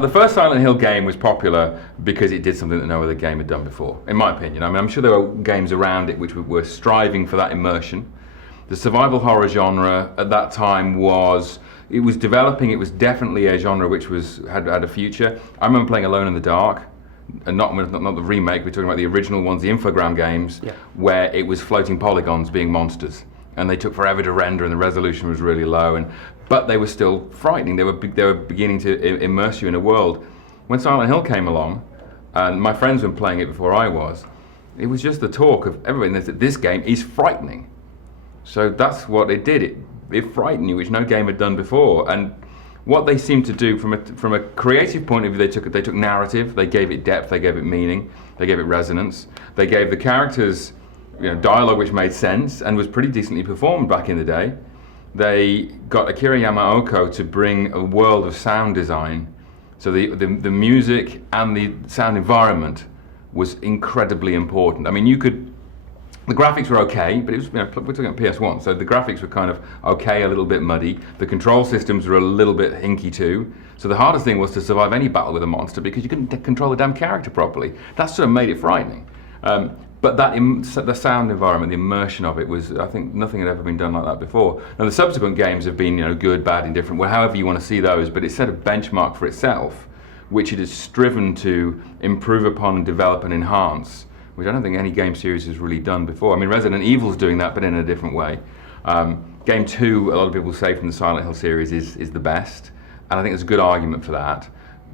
The first Silent Hill game was popular because it did something that no other game had done before, in my opinion. I mean, I'm sure there were games around it which were striving for that immersion. The survival horror genre at that time was developing. It was definitely a genre which had a future. I remember playing Alone in the Dark, and not the remake. We're talking about the original ones, the Infogram games, where it was floating polygons being monsters, and they took forever to render, and the resolution was really low. But they were still frightening. They were beginning to immerse you in a world. When Silent Hill came along, and my friends were playing it before I was, it was just the talk of everybody that this game is frightening. So that's what it did. It frightened you, which no game had done before. And what they seemed to do from a creative point of view, they took narrative, they gave it depth, they gave it meaning, they gave it resonance, they gave the characters dialogue which made sense and was pretty decently performed back in the day. They got Akira Yamaoka to bring a world of sound design. So the music and the sound environment was incredibly important. I mean, the graphics were okay, but it was, we're talking about PS1, so the graphics were kind of okay, a little bit muddy. The control systems were a little bit hinky too. So the hardest thing was to survive any battle with a monster because you couldn't control the damn character properly. That sort of made it frightening. But the sound environment, the immersion of it was, I think, nothing had ever been done like that before. Now the subsequent games have been, good, bad, indifferent, however you want to see those, but it set a benchmark for itself, which it has striven to improve upon and develop and enhance, which I don't think any game series has really done before. I mean, Resident Evil's doing that, but in a different way. Game 2, a lot of people say from the Silent Hill series, is the best, and I think there's a good argument for that.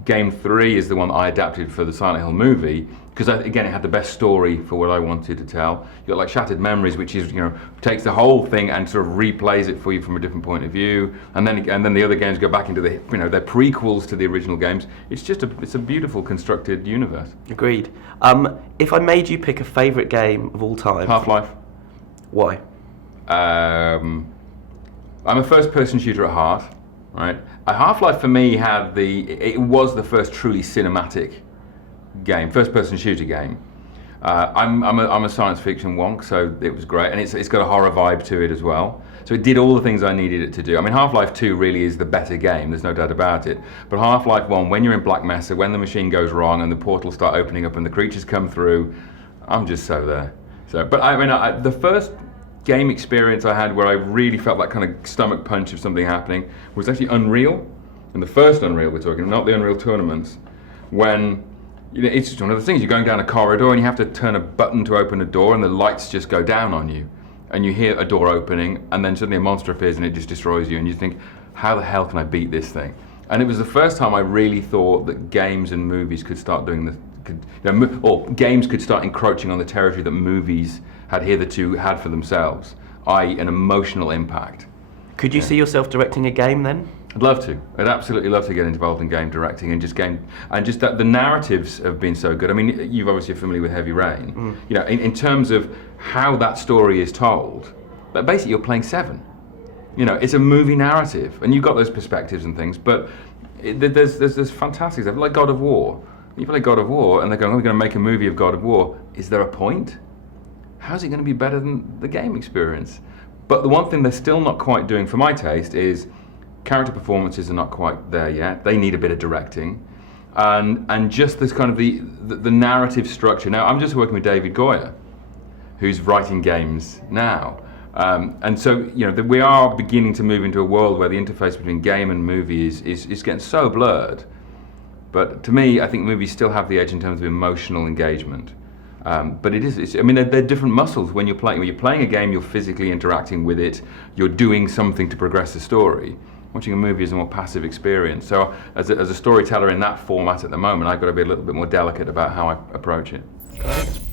Game 3 is the one that I adapted for the Silent Hill movie, because again, it had the best story for what I wanted to tell. You got like Shattered Memories, which is, takes the whole thing and sort of replays it for you from a different point of view, and then the other games go back into the, they're prequels to the original games. It's a beautiful constructed universe. Agreed. If I made you pick a favourite game of all time, Half-Life. Why? I'm a first-person shooter at heart, right? Half-Life for me it was the first truly cinematic game, first-person shooter game. I'm a science fiction wonk, so it was great, and it's got a horror vibe to it as well. So it did all the things I needed it to do. I mean, Half-Life 2 really is the better game, there's no doubt about it. But Half-Life 1, when you're in Black Mesa, when the machine goes wrong and the portals start opening up and the creatures come through, I'm just so there. But I mean, the first game experience I had where I really felt that kind of stomach punch of something happening was actually Unreal, and the first Unreal we're talking, not the Unreal tournaments, when it's just one of the things, you're going down a corridor and you have to turn a button to open a door and the lights just go down on you and you hear a door opening and then suddenly a monster appears and it just destroys you and you think, how the hell can I beat this thing? And it was the first time I really thought that games and movies could start doing this, or games could start encroaching on the territory that movies had hitherto had for themselves, i.e. an emotional impact. Could you see yourself directing a game then? I'd love to. I'd absolutely love to get involved in game directing and just that the narratives have been so good. I mean, you've obviously familiar with Heavy Rain. In terms of how that story is told, but basically you're playing Seven. It's a movie narrative, and you've got those perspectives and things. But there's fantastic stuff like God of War. You play God of War, and they're going, "Oh, we're going to make a movie of God of War." Is there a point? How's it going to be better than the game experience? But the one thing they're still not quite doing, for my taste, is character performances are not quite there yet. They need a bit of directing, and just this kind of the narrative structure. Now, I'm just working with David Goyer, who's writing games now, and so we are beginning to move into a world where the interface between game and movie is getting so blurred. But to me, I think movies still have the edge in terms of emotional engagement. But they're different muscles. When you're playing a game, you're physically interacting with it. You're doing something to progress the story. Watching a movie is a more passive experience. So as a storyteller in that format at the moment, I've got to be a little bit more delicate about how I approach it. Great.